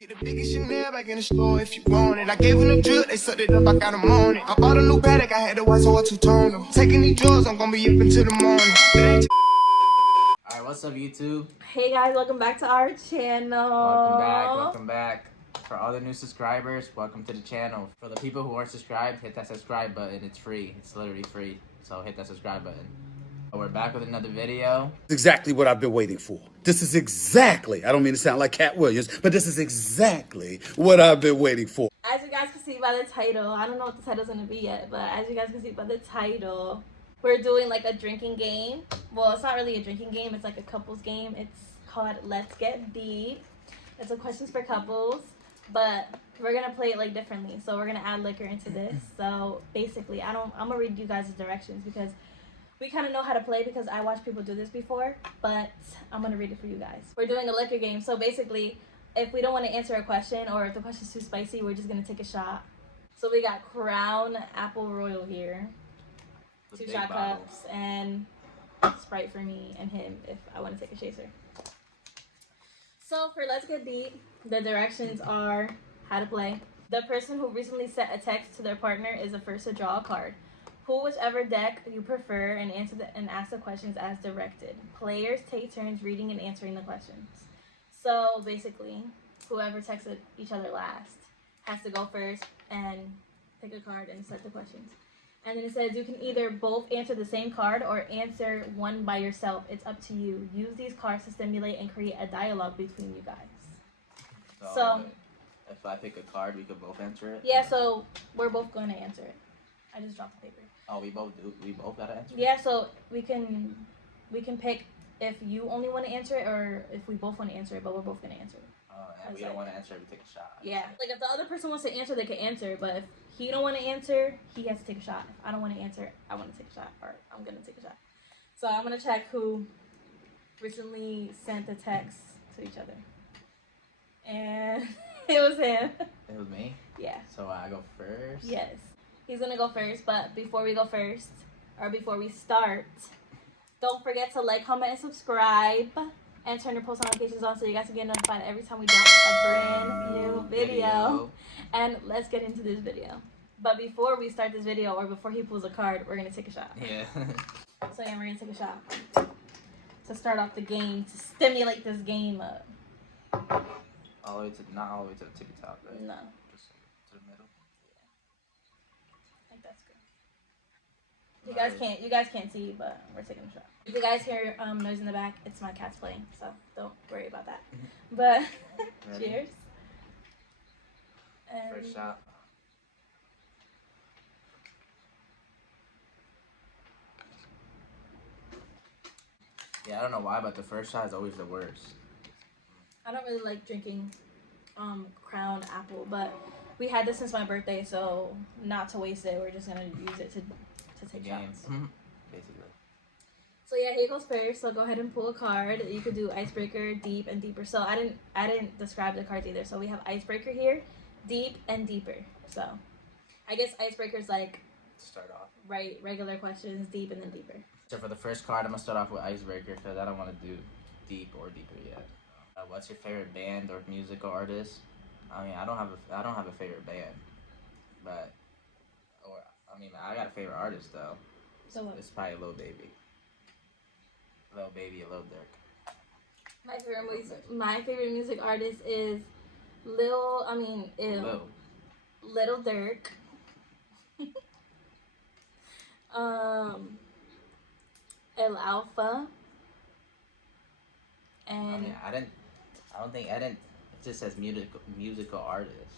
Get the biggest Chanel back in the store if you want it. I gave them the drip, they sucked it up, I got them on it. I bought a new paddock, I had to watch, so I two-toned them. Taking these drugs, I'm gonna be up until the morning. Alright, what's up YouTube? Hey guys, welcome back to our channel. Welcome back. For all the new subscribers, welcome to the channel. For the people who aren't subscribed, hit that subscribe button. It's free. It's literally free. So hit that subscribe button. We're back with another video. Exactly what I've been waiting for. This is exactly, I don't mean to sound like Cat Williams, but this is exactly what I've been waiting for. As you guys can see by the title, I don't know what the title's gonna be yet, but as you guys can see by the title, we're doing like a drinking game. Well, it's not really a drinking game, it's like a couples game. It's called Let's Get Deep. It's a questions for couples, but we're gonna play it like differently. So we're gonna add liquor into this. So basically, I'm gonna read you guys the directions because we kind of know how to play because I watched people do this before, but I'm going to read it for you guys. We're doing a liquor game. So basically, if we don't want to answer a question or if the question's too spicy, we're just going to take a shot. So we got Crown Apple Royal here, The 2 shot bottle. cups, and Sprite for me and him if I want to take a chaser. So for Let's Get Deep, the directions are how to play. The person who recently sent a text to their partner is the first to draw a card. Pull whichever deck you prefer and ask the questions as directed. Players take turns reading and answering the questions. So basically, whoever texted each other last has to go first and pick a card and start the questions. And then it says you can either both answer the same card or answer one by yourself. It's up to you. Use these cards to stimulate and create a dialogue between you guys. So if I pick a card, we could both answer it? yeah, so we're both going to answer it. I just dropped the paper. Oh, we both do? We both gotta answer it? Yeah, so we can pick if you only want to answer it or if we both want to answer it, but we're both gonna answer it. And we don't want to answer it, we take a shot. Yeah, like if the other person wants to answer, they can answer, but if he don't want to answer, he has to take a shot. If I don't want to answer, I want to take a shot, or I'm gonna take a shot. So I'm gonna check who recently sent the text to each other, and it was him. It was me? Yeah. So I go first? Yes. He's gonna go first, but before we go first, or before we start, don't forget to like, comment, and subscribe, and turn your post notifications on so you guys can get notified every time we drop a brand new video. And let's get into this video. But before we start this video, or before he pulls a card, we're gonna take a shot. Yeah. So yeah, we're gonna take a shot to start off the game, to stimulate this game up. All the way to, not all the way to the tippy top, right? No, Just to the middle. I think that's good. You guys can't see, but we're taking a shot. If you guys hear noise in the back, it's my cats playing, so don't worry about that. But Ready? cheers. And First shot. Yeah, I don't know why, but the first shot is always the worst. I don't really like drinking Crown Apple, but we had this since my birthday, so not to waste it, we're just gonna use it to take shots. Basically. So yeah, he goes first. So go ahead and pull a card. You could do icebreaker, deep, and deeper. So I didn't describe the cards either. So we have icebreaker here, deep, and deeper. So I guess icebreaker's like Start off. regular questions, deep, and then deeper. So for the first card, I'm gonna start off with icebreaker because I don't want to do deep or deeper yet. What's your favorite band or musical artist? I mean, I don't have a favorite band, but I got a favorite artist though. So what? It's probably Lil Baby. Lil Baby and Lil Durk. My favorite music artist is Little Durk. El Alfa. And I didn't. It just says musical artist.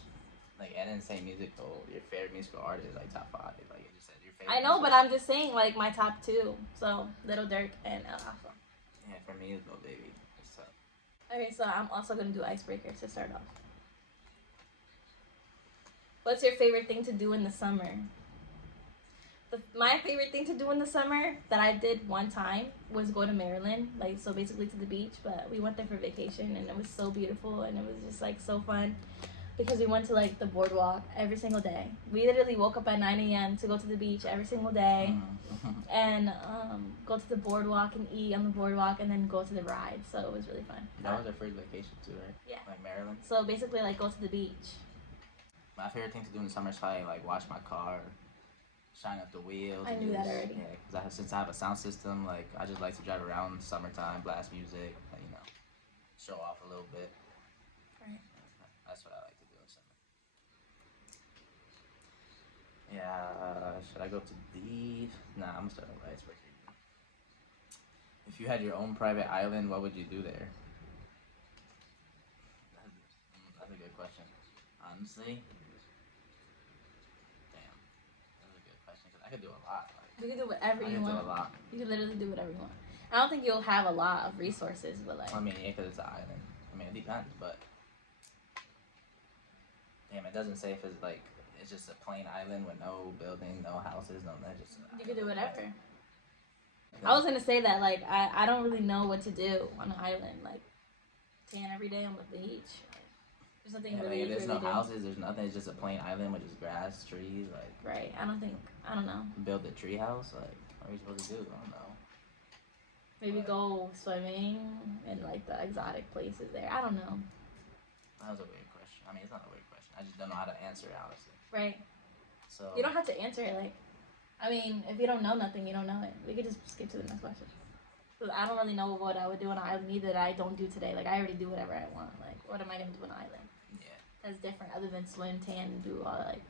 Like I didn't say musical. Your favorite musical artist, like top 5. Like it just said your favorite. I know, musical but I'm just saying like my top 2. So Little Durk and El Alfa. Yeah, for me it's Lil Baby. It's tough. Okay, so I'm also gonna do icebreaker to start off. What's your favorite thing to do in the summer? My favorite thing to do in the summer that I did one time was go to Maryland, like basically to the beach. But we went there for vacation and it was so beautiful and it was just like so fun. because we went to like the boardwalk every single day. We literally woke up at 9 a.m. to go to the beach every single day, and go to the boardwalk and eat on the boardwalk, and then go to the ride. So it was really fun. That was our first vacation too, right? Yeah. Like Maryland. So basically, like, go to the beach. My favorite thing to do in the summer is probably like wash my car, shine up the wheels. I and knew that just- already. Yeah, because since I have a sound system, like I just like to drive around summertime, blast music, you know, show off a little bit. Right. That's what I like to do in summer. Yeah, should I go to the? Nah, I'm gonna start with Icebreaker. If you had your own private island, what would you do there? That's a good question. Honestly, damn, that's a good question because I could do a lot. Like, You can do whatever I you could do want. a lot. You can literally do whatever you want. I don't think you'll have a lot of resources, but like, I mean, yeah, because it's an island. I mean, it depends, but damn, it doesn't say if it's like it's just a plain island with no building, no houses, no nothing. Just an you can do island. whatever. I was gonna say that, like, I don't really know what to do on an island. Like, tan every day on the beach. Like, there's nothing Yeah, really. like, there's no really do. houses, there's nothing. It's just a plain island with just grass, trees. Like, Right. I don't know. build a tree house. Like, what are you supposed to do? I don't know. Maybe go swimming in like the exotic places there. I don't know. That was a weird question. I mean, it's not a weird question. I just don't know how to answer it, honestly. Right. So You don't have to answer it. Like, I mean, if you don't know nothing, you don't know it. We could just skip to the next question. Because I don't really know what I would do on an island either that I don't do today. Like, I already do whatever I want. Like, what am I gonna do on an island? yeah, That's different other than swim, tan, and do all like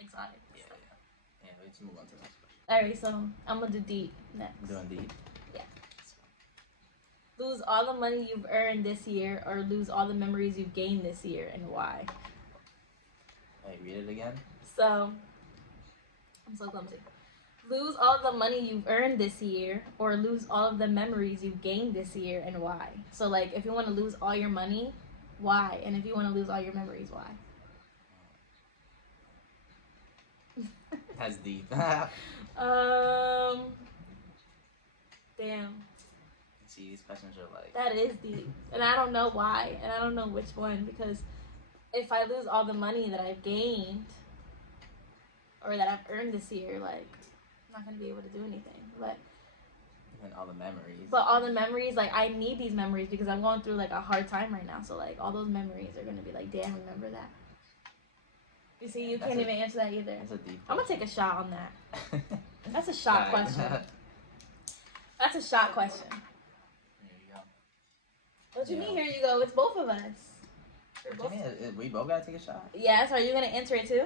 exotic yeah, stuff. yeah. Let's move on to the next question. Alright, so I'm gonna do deep next. I'm doing deep. Yeah. Lose all the money you've earned this year, or lose all the memories you've gained this year, and why? Hey, read it again. So, I'm so clumsy. Lose all the money you've earned this year, or lose all of the memories you've gained this year, and why? So, like, if you want to lose all your money, why? And if you want to lose all your memories, why? That's deep. Damn, See, these questions are like. that is deep, and I don't know why, and I don't know which one, because if I lose all the money that I've gained, or that I've earned this year, like, I'm not gonna be able to do anything. And all the memories. But all the memories, like, I need these memories because I'm going through like a hard time right now. So like, all those memories are gonna be like, damn, remember that. You see, you That's can't a- even answer that either. That's a deep. I'm gonna take a shot on that. That's a shot Alright. question. That's a shot question. There you go. What you Yeah. mean? Here you go. It's both of us. We're What both. do you mean? We both gotta take a shot. Yes. Are you gonna answer it too?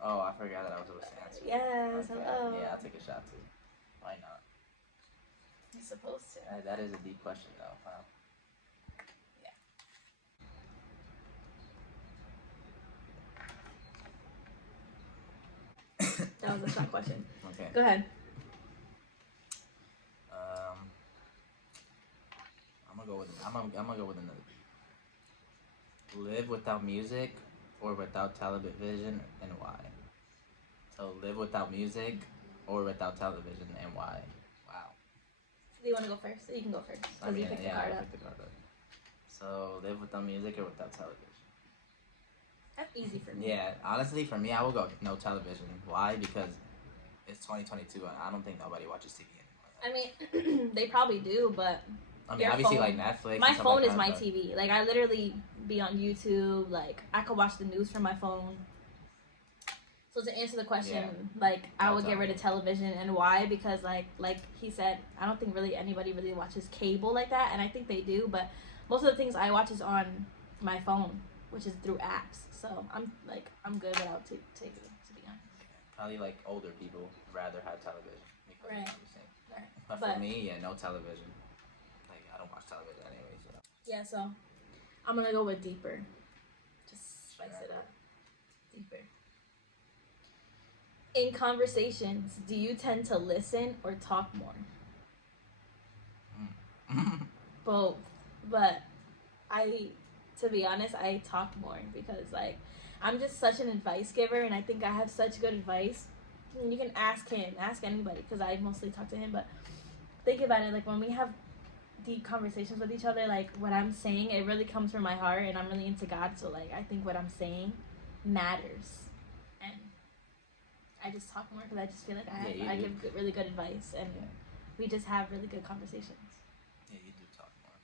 Oh, I forgot that I was supposed to answer. Yes. Okay. Hello. Yeah, I'll take a shot too. Why not? You're supposed to. That is a deep question, though. Wow. That was a shot question. Okay. Go ahead. I'm gonna go with. I'm gonna go with another. Live without music or without television, and why? So live without music or without television, and why? Wow. Do you want to go first? You can go first I because mean, you picked yeah, the card I up. picked the card up. So live without music or without television. That's easy for me. Yeah, honestly, for me, I will go no television. Why? Because it's 2022, and I don't think nobody watches TV anymore. I mean, they probably do, but I mean, your obviously, phone- like Netflix. my and stuff phone like is that, my but- TV. Like, I literally be on YouTube. Like, I could watch the news from my phone. So to answer the question, Yeah. like, I No would get rid of television, and why? Because like he said, I don't think really anybody really watches cable like that, and I think they do, but most of the things I watch is on my phone, which is through apps. So I'm good without TV, to be honest. Probably like older people rather have television. Because Right. obviously. Right. But But- for me, yeah, no television. Like I don't watch television anyway, so. Yeah, so I'm gonna go with deeper. Just spice it up. Deeper. In conversations, do you tend to listen or talk more? Both. But to be honest, I talk more because like I'm just such an advice giver, and I think I have such good advice. And you can ask him, ask anybody, because I mostly talk to him. But think about it, like when we have deep conversations with each other. Like what I'm saying, it really comes from my heart, and I'm really into God. So like I think what I'm saying matters, and I just talk more because I just feel like I give really good advice, and we just have really good conversations. Yeah, you do talk more.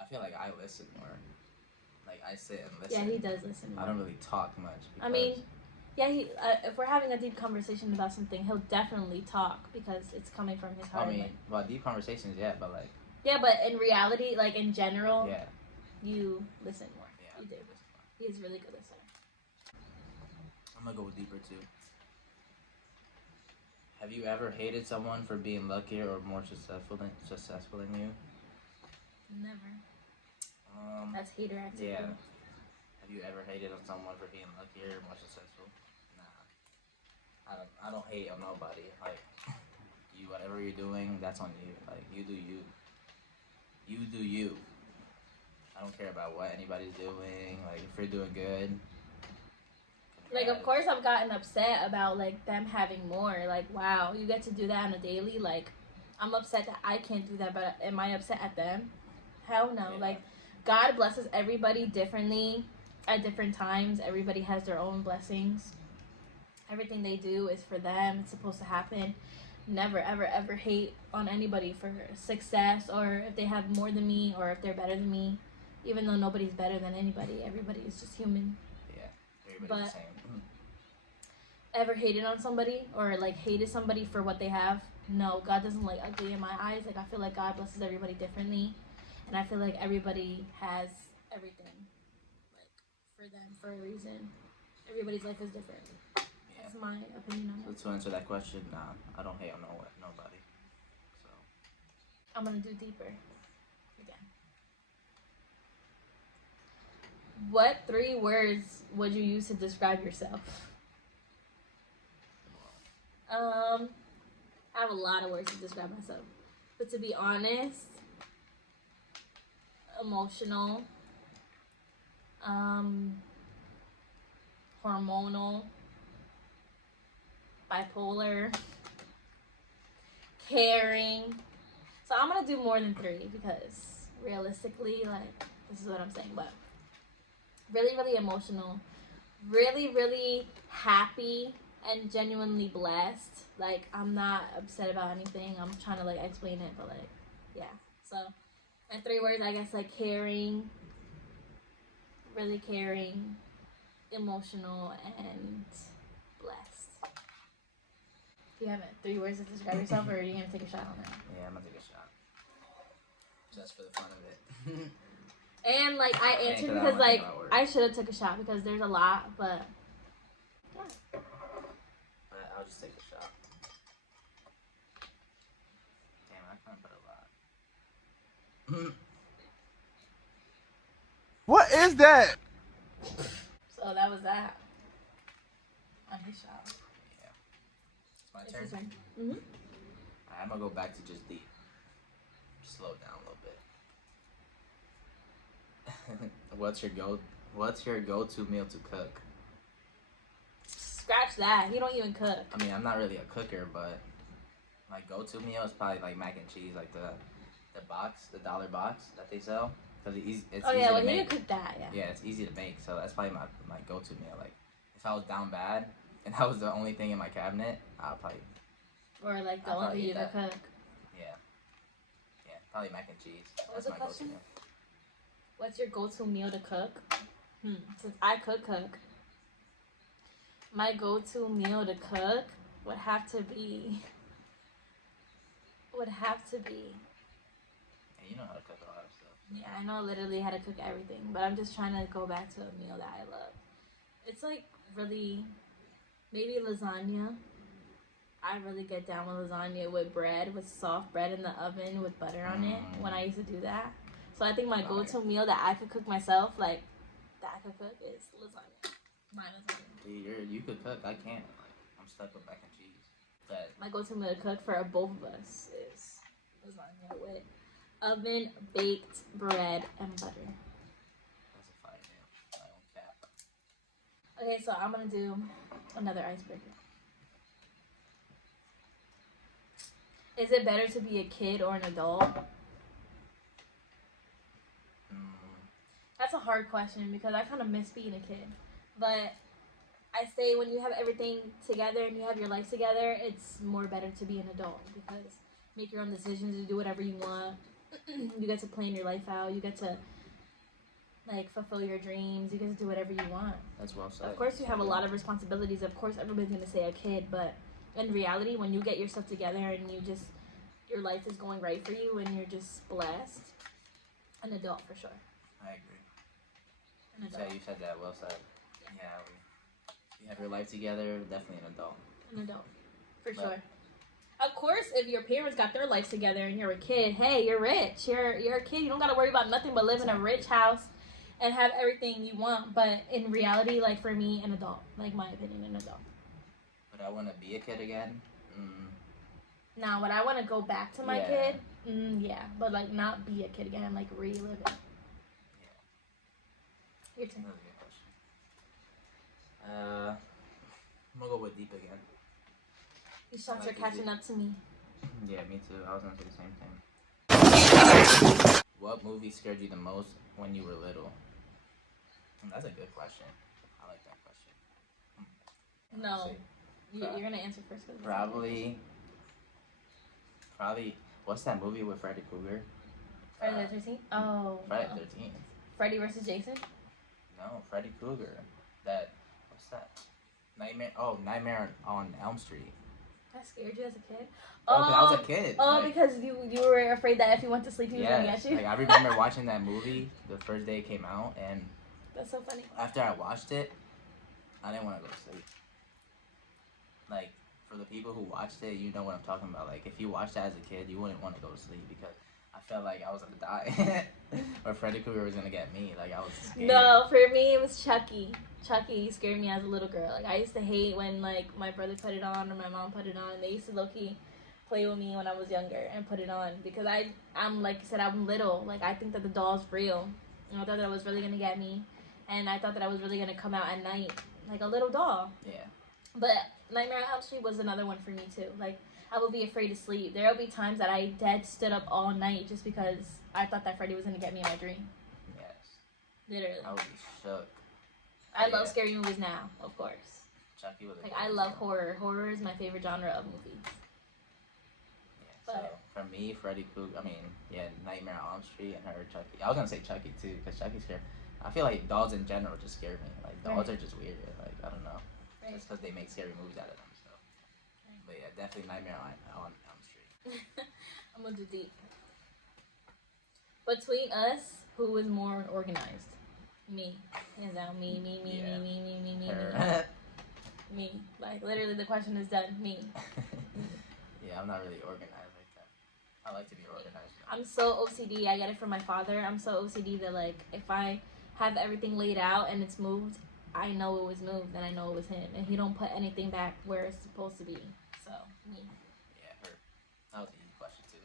I feel like I listen more. Like I sit and listen. Yeah, he does listen more. I don't really talk much. I mean, yeah, if we're having a deep conversation about something, he'll definitely talk because it's coming from his heart. I mean, well, deep conversations, yeah, but like. Yeah, but in reality, like in general, yeah, you listen more. Yeah, you do. He is really good listener. I'm gonna go deeper too. Have you ever hated someone for being luckier or more successful than you? Never. That's hater activity. Yeah. Have you ever hated on someone for being luckier or more successful? Nah. I don't hate on nobody. Like, you, whatever you're doing, that's on you. Like, you do you. You do you. I don't care about what anybody's doing. Like, if you're doing good. Like, of course, I've gotten upset about, like, them having more. Like, wow, you get to do that on a daily. Like, I'm upset that I can't do that, but am I upset at them? Hell no. Yeah. Like, God blesses everybody differently at different times. Everybody has their own blessings. Everything they do is for them. It's supposed to happen. Never, ever, ever hate on anybody for success or if they have more than me or if they're better than me. Even though nobody's better than anybody. Everybody is just human. Yeah, everybody's the same. Ever hated on somebody or like hated somebody for what they have? No, God doesn't like ugly in my eyes. Like I feel like God blesses everybody differently, and I feel like everybody has everything like for them for a reason. Everybody's life is different. Yeah. That's my opinion on it. So to answer that question, nah, I don't hate on nobody. So I'm gonna do deeper again. What 3 words would you use to describe yourself? I have a lot of words to describe myself. But to be honest, emotional, hormonal, bipolar, caring. So I'm gonna do more than 3 because realistically, like, this is what I'm saying, but really, really emotional, really, really happy and genuinely blessed. Like, I'm not upset about anything. I'm trying to, like, explain it, but, like, yeah. So, my 3 words, I guess, like, caring, really caring, emotional, and blessed. Do you have 3 words to describe yourself, or are you going to take a shot on that? yeah, I'm gonna take a shot. Just for the fun of it. And, like, I answered because, like, I should have took a shot because there's a lot, but, yeah. I'll just take a shot. Damn, I kind of put a lot. What is that? So that was that. On his shot. Yeah. It's my turn. Mm-hmm. I'm gonna go back to just deep. Slow down a little bit. What's your go-to meal to cook? Scratch that. He don't even cook. I mean, I'm not really a cooker, but my go-to meal is probably like mac and cheese, like the dollar box that they sell. Cause it's easy to make. He could cook that, yeah. Yeah, it's easy to make, so that's probably my go-to meal. Like, if I was down bad and that was the only thing in my cabinet, I'll probably. Or like the only thing you could cook. Yeah, probably mac and cheese. What's That's the my question? go-to meal. What's your go-to meal to cook? Since I could cook, my go-to meal to cook would have to be. Yeah, you know how to cook a lot of stuff. Yeah, I know literally how to cook everything, but I'm just trying to go back to a meal that I love. It's like really, maybe lasagna. I really get down with lasagna with bread, with soft bread in the oven with butter on it when I used to do that. So I think my go-to meal that I could cook myself, like, that I could cook is lasagna. My lasagna. Dude, you could cook. I can't. Like, I'm stuck with mac and cheese. But my go-to meal to cook for both of us is lasagna with oven baked bread and butter. that's a fire meal. My own cap. Okay, so I'm gonna do another icebreaker. Is it better to be a kid or an adult? hard question because I kind of miss being a kid. But I say when you have everything together and you have your life together, it's more better to be an adult because make your own decisions, you do whatever you want. You get to plan your life out. You get to like fulfill your dreams. You get to do whatever you want. That's well said. Of course, you have a lot of responsibilities. Of course, everybody's gonna say a kid, but in reality, when you get yourself together and you just your life is going right for you and you're just blessed, an adult for sure. I agree. An adult. You said that well said. Yeah. You have your life together, definitely an adult. An adult, for sure. Of course, if your parents got their life together and you're a kid, hey, you're rich. You're a kid. You don't gotta worry about nothing but live in a rich house and have everything you want. But in reality, like for me, an adult. Like my opinion, an adult. Would I want to be a kid again? Now, would I want to go back to my Yeah. kid? Yeah, but like not be a kid again, like relive it. Yeah. Your turn. That's a good question. I'm gonna go with deep again. These shots like are catching up to me. Yeah, me too. I was gonna say the same thing. What movie scared you the most when you were little? That's a good question. I like that question. No, See. you're gonna answer first. 'Cause Probably. What's that movie with Freddy Krueger? Friday the 13th. Oh. Friday no. the 13th. Freddy versus Jason. No, Freddy Krueger. What's that? Nightmare on Elm Street. That scared you as a kid. Oh, 'cause I was a kid. Oh, like, because you were afraid that if you went to sleep, he was gonna yes, get you. like I remember watching that movie the first day it came out, and That's so funny. after I watched it, I didn't want to go to sleep. Like, for the people who watched it, you know what I'm talking about. Like, if you watched that as a kid, you wouldn't want to go to sleep because I felt like I was gonna die, or Freddy Krueger was gonna get me. Like, I was scared. No, for me it was Chucky. Chucky scared me as a little girl. Like I used to hate when like my brother put it on or my mom put it on. They used to low key play with me when I was younger and put it on because I'm like you said, I'm little. Like I think that the doll's real. And I thought that it was really gonna get me, and I thought that I was really gonna come out at night like a little doll. Yeah. But Nightmare on Elm Street was another one for me too. Like I would be afraid to sleep. There'll be times that I dead stood up all night just because I thought that Freddy was gonna get me in my dream. Yes. Literally. I would be shook. I love Yeah. scary movies now, of course. Chucky was. Like I love horror. Horror is my favorite genre of movies. Yeah. So But- for me, Freddy Krueger. Nightmare on Elm Street and her Chucky. I was gonna say Chucky too because Chucky's scary. I feel like dolls in general just scare me. Like dolls Right. are just weird. Like I don't know. Right. Just because they make scary movies out of them. So. Right. But yeah, definitely Nightmare on Elm Street. I'm gonna do deep. Between us, who is more organized? Me. Hands down. Me. Yeah. Me. Me. Like literally, the question is done. Me. Yeah, I'm not really organized like that. I like to be organized. I'm so OCD. I get it from my father. I'm so OCD that like if I have everything laid out and it's moved, I know it was moved and I know it was him, and he don't put anything back where it's supposed to be. So me. Yeah, her. That was an easy question too.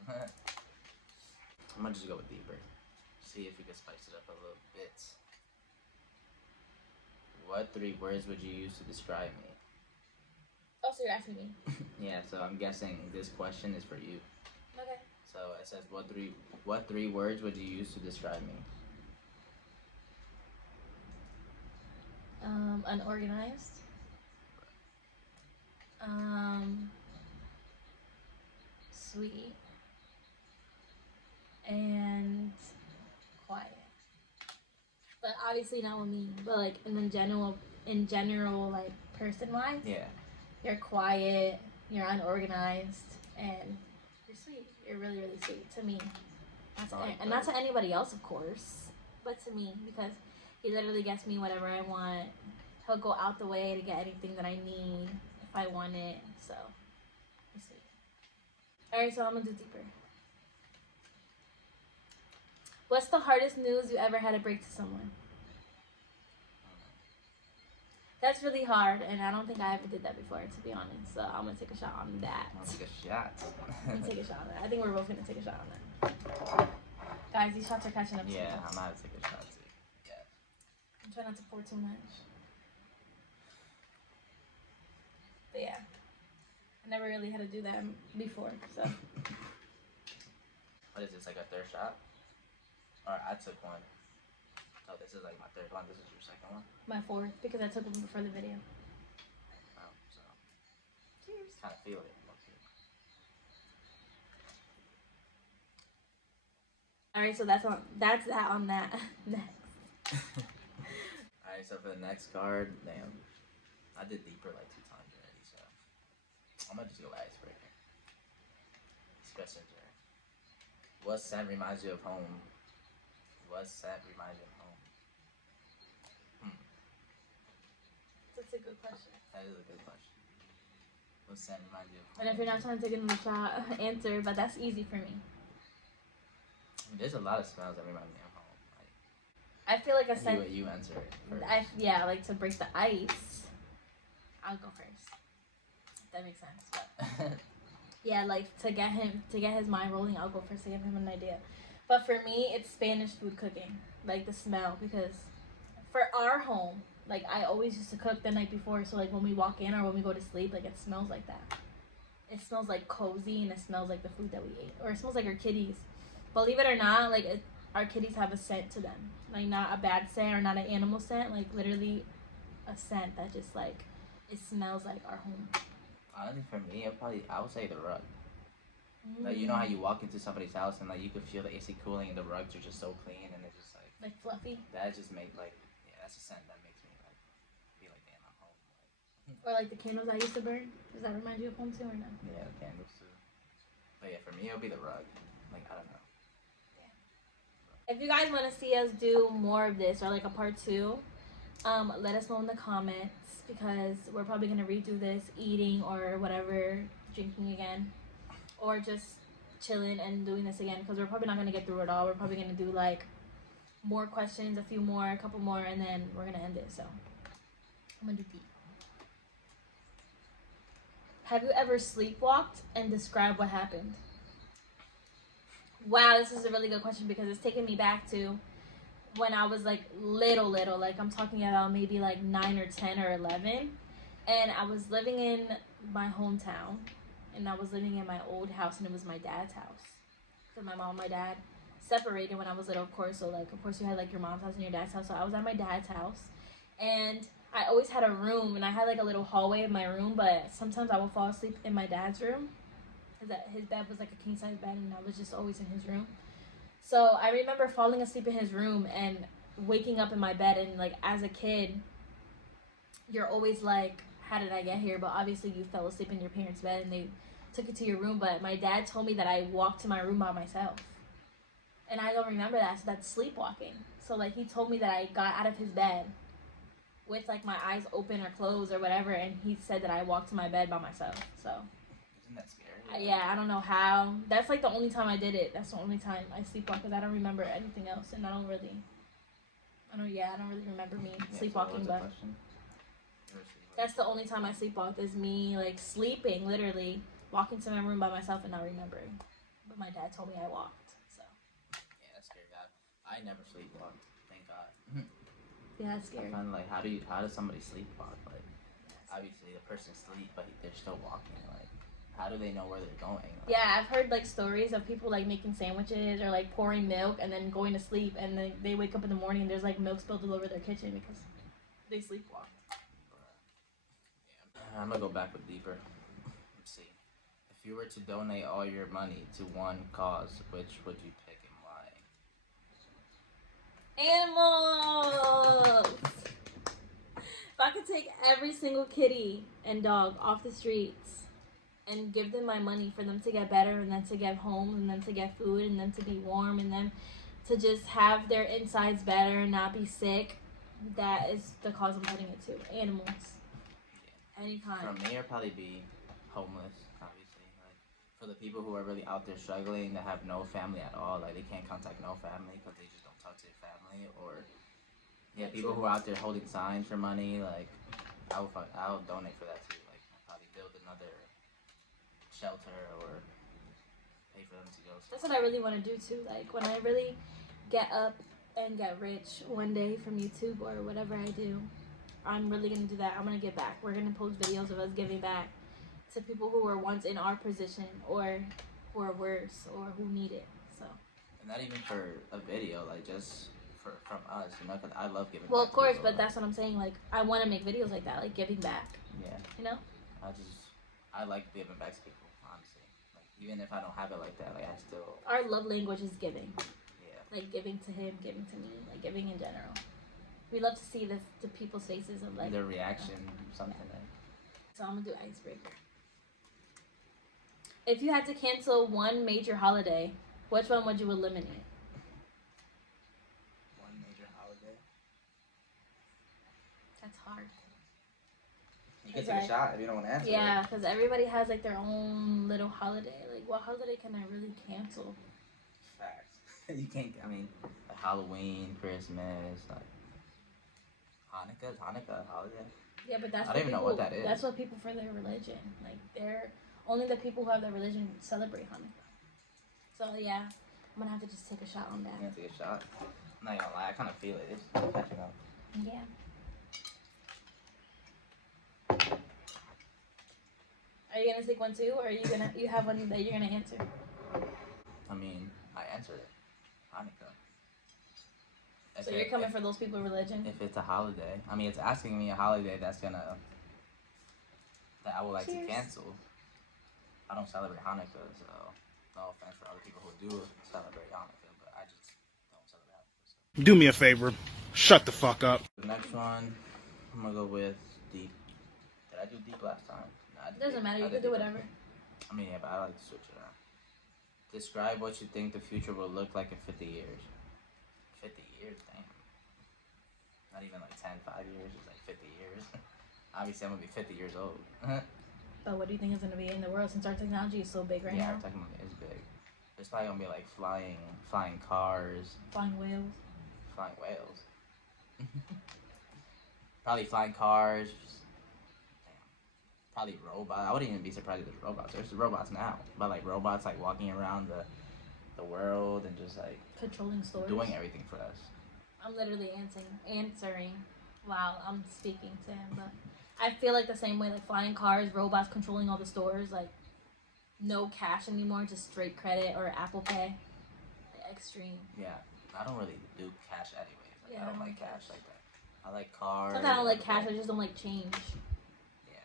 I'm gonna just go with deeper. See if we can spice it up a little bit. What 3 words would you use to describe me? Oh, so you're asking me? Yeah, so I'm guessing this question is for you. Okay. So it says, what three words would you use to describe me? Unorganized. Sweet. And quiet. But obviously not with me. But like in general, like person wise, Yeah. you're quiet, you're unorganized, and you're sweet. You're really, really sweet to me. And not to anybody else, of course, but to me, because he literally gets me whatever I want. He'll go out the way to get anything that I need if I want it. So, he's sweet. Alright, so I'm gonna do deeper. What's the hardest news you ever had to break to someone? That's really hard, and I don't think I ever did that before, to be honest. So I'm gonna take a shot on that. I'll take a shot. I'm gonna take a shot on that. I think we're both gonna take a shot on that. Guys, these shots are catching up. Yeah, sometimes. I'm gonna take a shot too. Yeah. I'm trying not to pour too much. But yeah, I never really had to do that before, so. What is this, like a third shot? Or I took one. Oh, this is like my third one. This is your second one. My fourth, because I took one before the video. Oh, so Cheers. kind of feel it. Okay. All right, so that's that on that. Next. Alright, so for the next card, damn, I did deeper like 2 times already, so I'm gonna just go icebreaker. Messenger. What scent reminds you of home? What scent reminds you of home? That's a good question. That is a good question. What scent reminds you of home? And if you're not trying to take another shot, answer. But that's easy for me. I mean, there's a lot of smells that remind me of home. Like, I feel like a scent. you answer it first. Yeah, like to break the ice. I'll go first. If that makes sense. But yeah, like to get his mind rolling, I'll go first to give him an idea. But for me, it's Spanish food cooking, like the smell, because for our home, like I always used to cook the night before, so like when we walk in or when we go to sleep, like it smells like that. It smells like cozy and it smells like the food that we ate, or it smells like our kitties. Believe it or not, like our kitties have a scent to them, like not a bad scent or not an animal scent, like literally a scent that just like it smells like our home. Honestly, for me, I would say the rug. Like, you know how you walk into somebody's house and like you can feel the AC cooling and the rugs are just so clean and it's just like fluffy, that just made like, yeah, that's a scent that makes me like feel like, damn, I'm home. Like, or like the candles I used to burn. Does that remind you of home too or no? yeah, the candles too. But yeah, for me it'll be the rug. Like, I don't know. If you guys want to see us do more of this or like a part 2, let us know in the comments, because we're probably gonna redo this eating or whatever, drinking again, or just chilling and doing this again, because we're probably not gonna get through it all. We're probably gonna do like more questions, a few more, a couple more, and then we're gonna end it. So I'm gonna do deep. Have you ever sleepwalked, and describe what happened? Wow, this is a really good question, because it's taking me back to when I was like little, like I'm talking about maybe like 9 or 10 or 11, and I was living in my hometown, and I was living in my old house, and it was my dad's house, because my mom and my dad separated when I was little, of course. So like, of course, you had like your mom's house and your dad's house. So I was at my dad's house, and I always had a room, and I had like a little hallway in my room, but sometimes I would fall asleep in my dad's room, because his bed was like a king size bed, and I was just always in his room. So I remember falling asleep in his room and waking up in my bed, and like as a kid, you're always like, how did I get here? But obviously you fell asleep in your parents' bed and they took you to your room. But my dad told me that I walked to my room by myself, and I don't remember that. So that's sleepwalking. So like he told me that I got out of his bed with like my eyes open or closed or whatever, and he said that I walked to my bed by myself. So Isn't that scary? yeah, I don't know how. That's like the only time I did it. That's the only time I sleepwalk, because I don't remember anything else, and I don't really remember me sleepwalking. So But that's the only time I sleepwalked, is me like sleeping, literally walking to my room by myself and not remembering. But my dad told me I walked. So yeah, that's scary. I never sleepwalked. Thank God. yeah, that's scary. I find like, how does somebody sleepwalk? Like, obviously the person sleep, but they're still walking. Like, how do they know where they're going? Like, Yeah, I've heard like stories of people like making sandwiches or like pouring milk and then going to sleep, and then they wake up in the morning and there's like milk spilled all over their kitchen because they sleepwalked. yeah, I'm gonna go back with deeper. Let's see. If you were to donate all your money to one cause, which would you pick and why? Animals! If I could take every single kitty and dog off the streets and give them my money for them to get better, and them to get home, and them to get food, and them to be warm, and them to just have their insides better and not be sick, that is the cause I'm putting it to. Animals. Any kind. For me, it'd probably be homeless, obviously. Like, for the people who are really out there struggling, that have no family at all, like they can't contact no family because they just don't talk to their family, or yeah, people who are out there holding signs for money, like I'll donate for that too. Like, I'll probably build another shelter or pay for them to go. That's what I really want to do too. Like when I really get up and get rich one day from YouTube or whatever I do, I'm really gonna do that. I'm gonna give back. We're gonna post videos of us giving back to people who were once in our position, or who are worse, or who need it. So And not even for a video, like just from us, you know, because I love giving. Well, back of course, to people. but that's what I'm saying. Like, I want to make videos like that, like giving back. Yeah. You know. I like giving back to people, honestly. Like, even if I don't have it like that, like I still. Our love language is giving. Yeah. Like giving to him, giving to me, like giving in general. We love to see the people's faces of like Their reaction, something yeah. like. So I'm gonna do icebreaker. If you had to cancel one major holiday, which one would you eliminate? One major holiday. That's hard. You can take a shot if you don't want to answer. Yeah, because everybody has like their own little holiday. Like, what holiday can I really cancel? Facts. You can't. I mean, like Halloween, Christmas, like Hanukkah. Is Hanukkah a holiday? Yeah, but that's I don't even know what that is. That's what people for their religion. Like, they're only the people who have their religion celebrate Hanukkah. So yeah, I'm gonna have to just take a shot on that. You gonna take a shot? I'm not gonna lie, I kind of feel it. It's catching up. Yeah. Are you gonna take one too, or are you have one that you're gonna answer? I mean, I answered it. Hanukkah. So you're coming for those people religion? If it's a holiday, I mean, it's asking me a holiday that I would like Cheers. to cancel. I don't celebrate Hanukkah, so no offense for other people who do celebrate Hanukkah, but I just don't celebrate Hanukkah. So. Do me a favor. Shut the fuck up. The next one, I'm gonna go with deep. Did I do deep last time? No, I It did doesn't deep. matter. I You did can do deep. whatever. I mean, yeah, but I like to switch it around. Describe what you think the future will look like in 50 years. 50 years, damn. Not even like 10, 5 years, it's like 50 years. Obviously, I'm gonna be 50 years old. But what do you think is gonna be in the world since our technology is so big right Yeah, now? our technology is big. There's probably gonna be like flying cars, Flying whales. flying whales. Probably flying cars. Probably robots. I wouldn't even be surprised if there's robots. There's robots now, but like robots like walking around the world and just like Controlling stores. doing everything for us. I'm literally answering while I'm speaking to him, but I feel like the same way, like flying cars, robots controlling all the stores, like no cash anymore, just straight credit or Apple Pay. Like, extreme. Yeah, I don't really do cash anyways. Like, Yeah, I don't like cash like that. I like cars. Sometimes I don't like cash, I just don't like change. Yeah.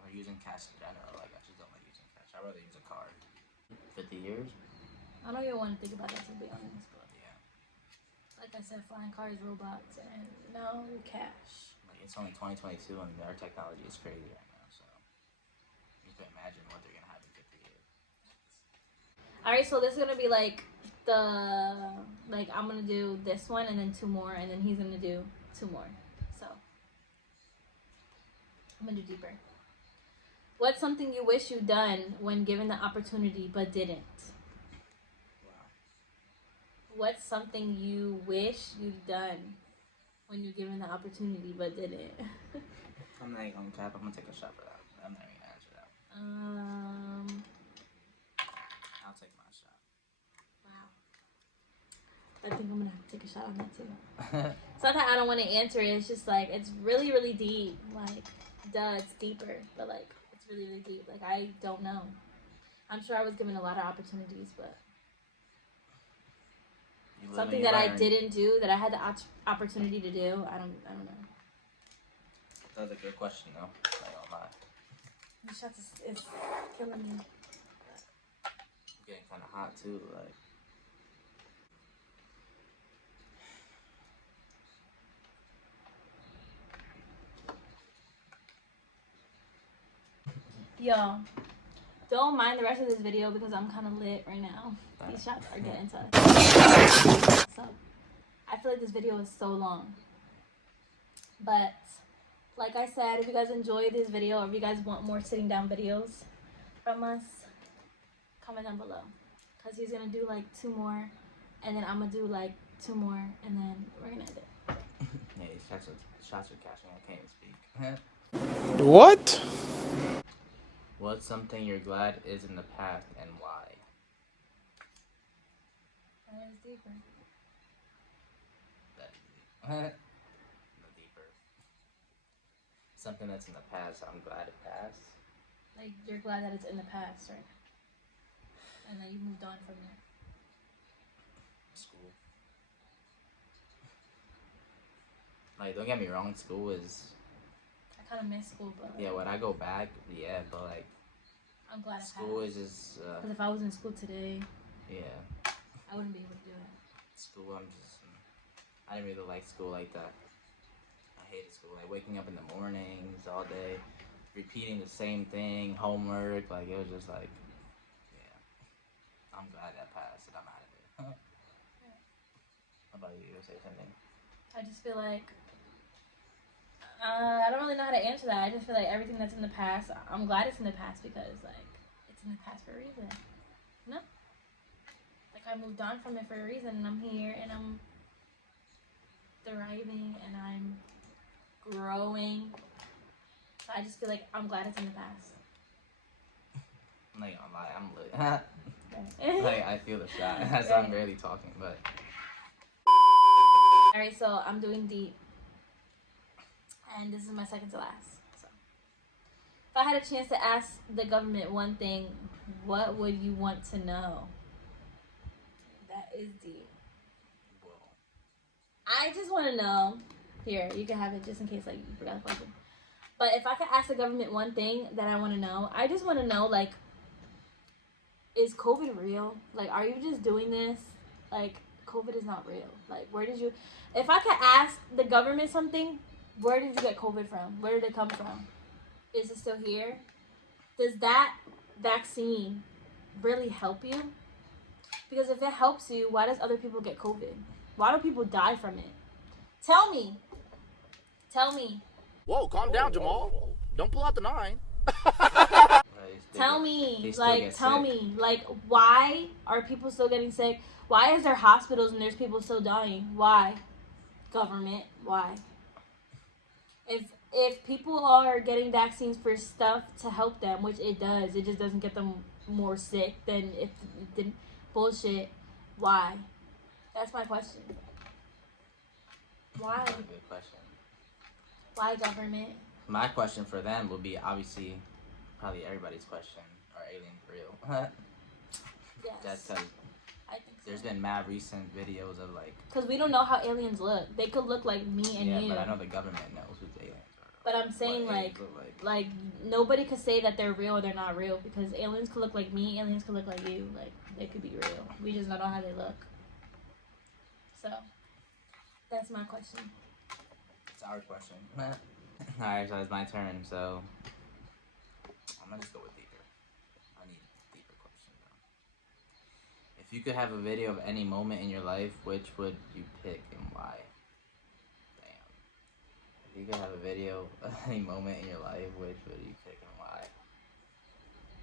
Or using cash in general. Like, I just don't like using cash. I'd rather use a card. 50 years? I don't even want to think about that, to be honest, but Yeah. like I said, flying cars, robots, and no cash. Like, it's only 2022 and our technology is crazy right now, so you can imagine what they're gonna have in 50 years. Alright, so this is gonna be like I'm gonna do this one and then two more, and then he's gonna do two more. So I'm gonna do deeper. What's something you wish you'd done when given the opportunity but didn't? Wow. What's something you wish you'd done when you're given the opportunity but didn't? I'm not even gonna cap. I'm gonna take a shot for that. I'm not even gonna answer that. I'll take my shot. Wow. I think I'm gonna have to take a shot on that too. It's not that I don't want to answer it. It's just like it's really, really deep. Like, duh, it's deeper, but like it's really, really deep. Like I don't know. I'm sure I was given a lot of opportunities, but You live something and you that I learn. didn't do that I had the opportunity to do. I don't know. That was a good question, though. I don't lie. The shots is killing me. I'm getting kind of hot too. Like, Yo, don't mind the rest of this video because I'm kind of lit right now. These shots are getting to us. So, I feel like this video is so long. But, like I said, if you guys enjoyed this video or if you guys want more sitting down videos from us, comment down below. Because he's going to do like two more, and then I'm going to do like two more, and then we're going to end it. yeah, these shots are cashing. I can't even speak. What? What's something you're glad is in the past and why? That is deeper. That no deeper. Something that's in the past. I'm glad it passed. Like, you're glad that it's in the past, right? And then you moved on from there. School. Like, don't get me wrong, school is, I kind of miss school, but yeah, when I go back, yeah, but like, I'm glad school I is just, Because if I was in school today, yeah, I wouldn't be able to do it. school, I didn't really like school like that. I hated school, like waking up in the mornings all day, repeating the same thing, homework, like it was just like, yeah. I'm glad that passed and I'm out of it. How about you? You say something? I just feel like I don't really know how to answer that. I just feel like everything that's in the past, I'm glad it's in the past because like it's in the past for a reason. No, like I moved on from it for a reason, and I'm here and I'm thriving and I'm growing. So I just feel like I'm glad it's in the past. I'm not gonna lie, I'm lit. Like, I feel the shot. That's why I'm barely talking, but. Alright, so I'm doing deep. And this is my second to last. So, if I had a chance to ask the government one thing, what would you want to know? That is deep. Whoa. I just want to know. Here, you can have it just in case like you forgot the question. But if I could ask the government one thing that I want to know, I just want to know, like, is COVID real? Like, are you just doing this? Like, COVID is not real. Like, where did you... If I could ask the government something, where did you get COVID from? Where did it come from? Is it still here? Does that vaccine really help you? Because if it helps you, why does other people get COVID? Why do people die from it? Tell me. Tell me. Whoa, calm down, Jamal. Don't pull out the 9. Tell me, like, tell me, like, why are people still getting sick? Why is there hospitals and there's people still dying? Why? Government, why? If people are getting vaccines for stuff to help them, which it does, it just doesn't get them more sick than if it didn't. Bullshit. Why? That's my question. Why? That's a good question. Why government? My question for them would be obviously, probably everybody's question: are aliens real? Yes. That's because I think so. there's been mad recent videos of like. Because we don't know how aliens look. They could look like me and yeah, you. but I know the government knows who the aliens are. But I'm saying What aliens like look like. nobody could say that they're real or they're not real because aliens could look like me, aliens could look like you. Like they could be real. We just don't know how they look. So that's my question. It's our question. Alright, so it's my turn. So I'm gonna just go with deeper. I need a deeper question now. If you could have a video of any moment in your life, which would you pick and why? Damn. If you could have a video of any moment in your life, which would you pick and why?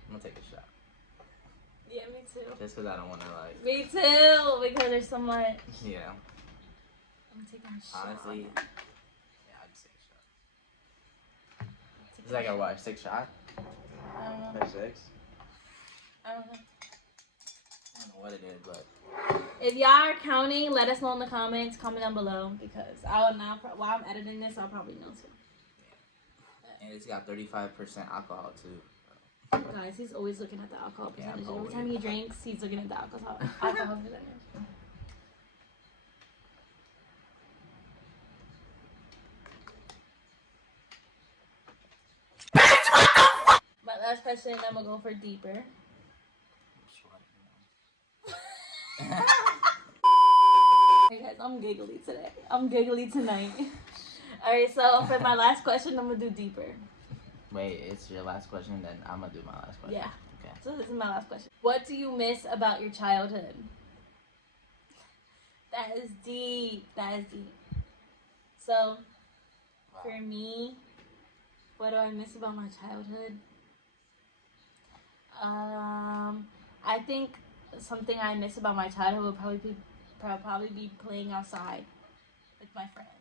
I'm gonna take a shot. Yeah, me too. Just because I don't want to like. Me too, because there's so much. Yeah. I'm taking a shot. Honestly. Yeah, I'd just take a shot. Is that like a what? 6 shot? I don't know. Or 6? I don't know. I don't know what it is, but. If y'all are counting, let us know in the comments. Comment down below because I will now. While I'm editing this, I'll probably know too. And it's got 35% alcohol too. Guys, he's always looking at the alcohol Yeah, percentage. I'm Every always. time he drinks, he's looking at the alcohol percentage. My last question, I'm gonna go for deeper. Hey guys, I'm giggly today. I'm giggly tonight. Alright, so for my last question, I'm gonna do deeper. Wait, it's your last question, then I'm gonna do my last question. Yeah. Okay. So this is my last question. What do you miss about your childhood? That is deep. That is deep. So, for me, what do I miss about my childhood? I think something I miss about my childhood would probably be playing outside with my friends.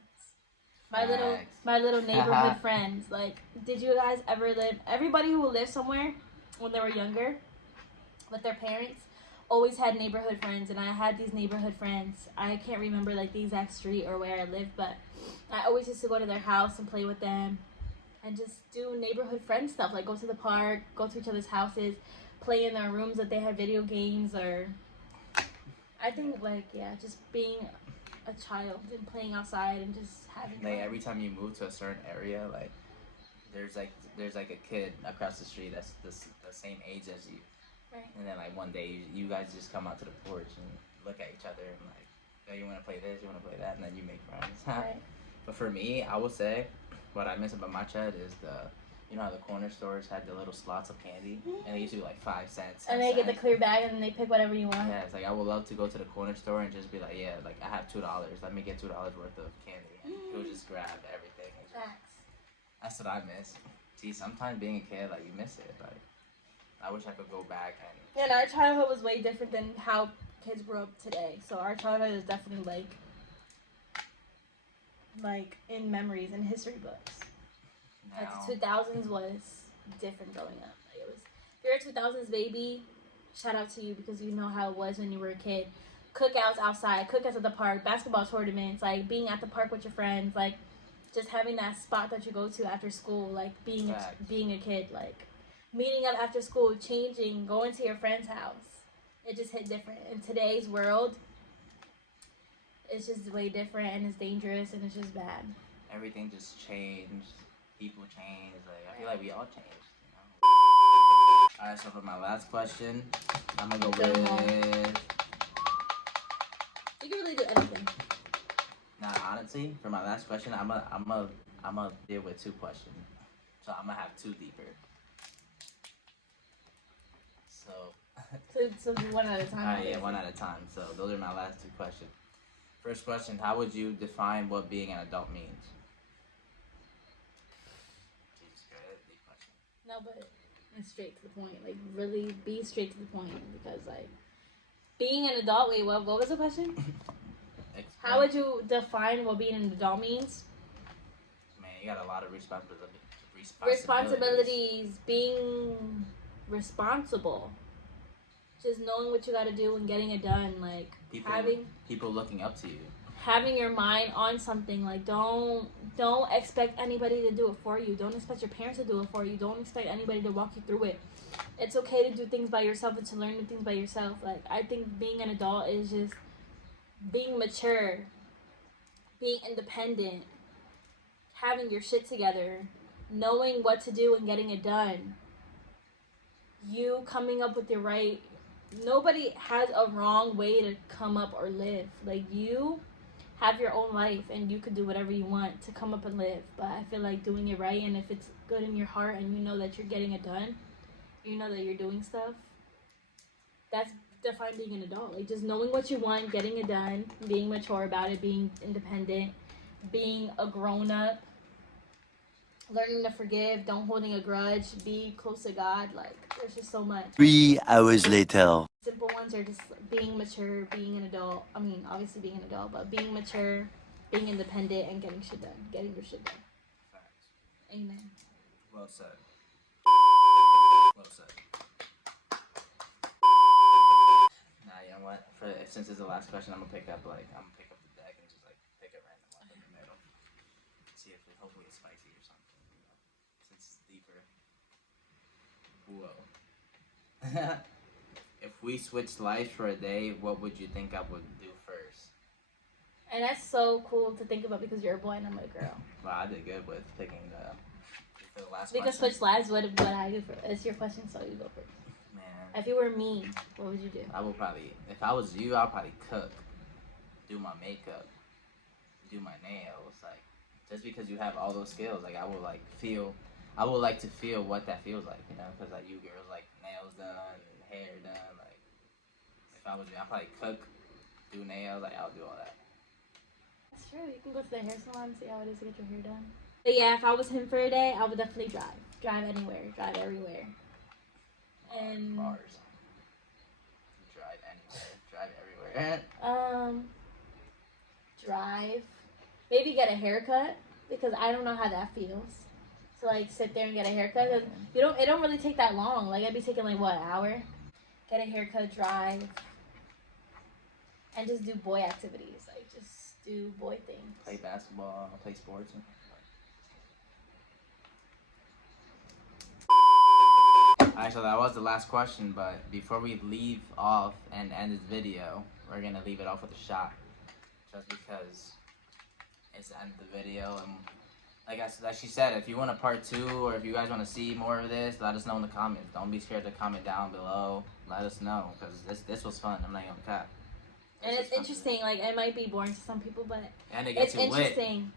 My little neighborhood friends. Like, did you guys ever live? Everybody who lived somewhere when they were younger with their parents always had neighborhood friends, and I had these neighborhood friends. I can't remember like the exact street or where I lived, but I always used to go to their house and play with them and just do neighborhood friend stuff, like go to the park, go to each other's houses, play in their rooms if they had video games, or I think like, yeah, just being a child and playing outside and just having Like fun. every time you move to a certain area, like there's like a kid across the street that's the same age as you, Right. and then like one day you guys just come out to the porch and look at each other and like, oh, you want to play this, you want to play that, and then you make friends. Right. But for me, I would say what I miss about my child is you know how the corner stores had the little slots of candy, and they used to be like 5 cents. And they get the clear bag and then they pick whatever you want. Yeah, it's like I would love to go to the corner store and just be like, yeah, like I have $2. Let me get $2 worth of candy, and he'll just grab everything. Facts. That's what I miss. See, sometimes being a kid, like you miss it. Like I wish I could go back and. And our childhood was way different than how kids grow up today. So our childhood is definitely like in memories and history books. Like Now, the 2000s was different growing up. Like it was, if you're a 2000s baby, shout out to you because you know how it was when you were a kid. Cookouts outside, cookouts at the park, basketball tournaments, like being at the park with your friends, like just having that spot that you go to after school, like being a kid, like meeting up after school, changing, going to your friend's house. It just hit different. In today's world, it's just way different and it's dangerous and it's just bad. everything just changed. People changed. Like I feel like we all changed. You know? All right. So for my last question, I'm gonna go with. You can really do anything. Nah, honestly, for my last question, I'm gonna deal with 2 questions. So I'm gonna have 2 deeper. So do one at a time. Alright, yeah, one at a time. So those are my last 2 questions. First question: how would you define what being an adult means? Jesus Christ, deep question. No, but it's straight to the point. Like, really be straight to the point. Because, like, being an adult... Wait, what was the question? How would you define what being an adult means? Man, you got a lot of responsibilities. Responsibilities. Being responsible. Just knowing what you got to do and getting it done. Like, People looking up to you. Having your mind on something. Like, don't expect anybody to do it for you. Don't expect your parents to do it for you. Don't expect anybody to walk you through it. It's okay to do things by yourself and to learn new things by yourself. Like, I think being an adult is just being mature, being independent, having your shit together, knowing what to do and getting it done. You coming up with the right... Nobody has a wrong way to come up or live. Like, you have your own life and you can do whatever you want to come up and live. But I feel like doing it right, and if it's good in your heart and you know that you're getting it done, you know that you're doing stuff, that's define being an adult. Like, just knowing what you want, getting it done, being mature about it, being independent, being a grown-up, learning to forgive, don't holding a grudge, be close to God. Like, there's just so much. 3 hours later. Simple ones are just being mature, being an adult. I mean, obviously being an adult, but being mature, being independent, and getting shit done. Getting your shit done. Facts. Amen. Well said. Well said. Nah, you know what? Since it's the last question, I'm gonna pick up the deck and just like pick a random one in the middle. See if hopefully it's spicy or something. You know, since it's deeper. Whoa. If we switched lives for a day, what would you think I would do first? And that's so cool to think about because you're a boy and I'm a girl. Well, I did good with picking the last We question. could switch lives. What I do first? It's your question, so you go first. Man, If you were me, what would you do? I would probably, if I was you, I'd probably cook, do my makeup, do my nails, like, just because you have all those skills, like, I would like to feel what that feels like, you know, because like you girls like nails done, hair done, like, if I was you, I'd probably cook, do nails, like, I'll do all that. That's true. You can go to the hair salon and see how it is to get your hair done. But yeah, if I was him for a day, I would definitely drive. Drive anywhere. Drive everywhere. And Bars. Drive anywhere. Drive everywhere. drive. Maybe get a haircut because I don't know how that feels. So like sit there and get a haircut. 'Cause it don't really take that long. Like I'd be taking like what, an hour? Get a haircut, drive, and just do boy activities. Like just do boy things. Play basketball, play sports. Alright, so that was the last question, but before we leave off and end this video, we're gonna leave it off with a shot. just because it's the end of the video. And like she said, if you want a part 2 or if you guys want to see more of this, let us know in the comments. Don't be scared to comment down below. Let us know, because this was fun. I'm not gonna cap. And it's interesting. Like, it might be boring to some people, but And it it's gets you lit. interesting.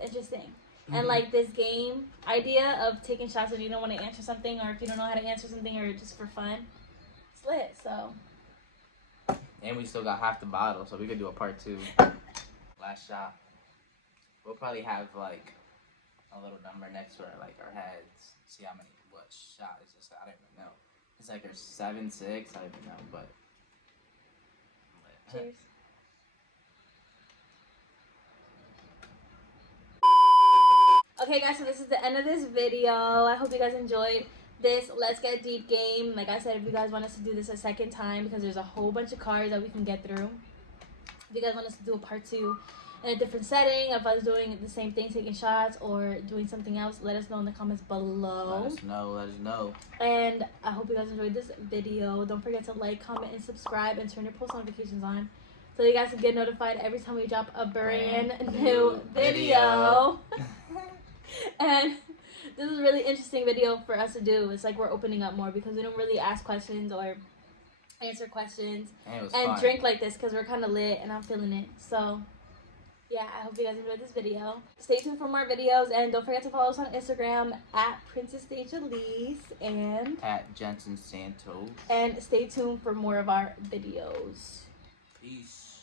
It's interesting. And like this game idea of taking shots if you don't want to answer something, or if you don't know how to answer something, or just for fun, it's lit. So. And we still got half the bottle, so we could do a part 2. Last shot. We'll probably have like a little number next to our heads. See how many, what shot is this? I don't even know. It's like our 7-6. I don't even know, but. Cheers. Okay, guys, so this is the end of this video. I hope you guys enjoyed this Let's Get Deep game. Like I said, if you guys want us to do this a second time, because there's a whole bunch of cards that we can get through. If you guys want us to do a part 2 in a different setting, of us doing the same thing, taking shots, or doing something else, let us know in the comments below. Let us know. And I hope you guys enjoyed this video. Don't forget to like, comment, and subscribe, and turn your post notifications on, so you guys can get notified every time we drop a brand new video. And this is a really interesting video for us to do. It's like we're opening up more, because we don't really ask questions or answer questions And and drink like this, because we're kind of lit and I'm feeling it. So yeah, I hope you guys enjoyed this video. Stay tuned for more videos, and don't forget to follow us on Instagram at Princess Stage Elise and at Jensen Santos. stay tuned for more of our videos. Peace.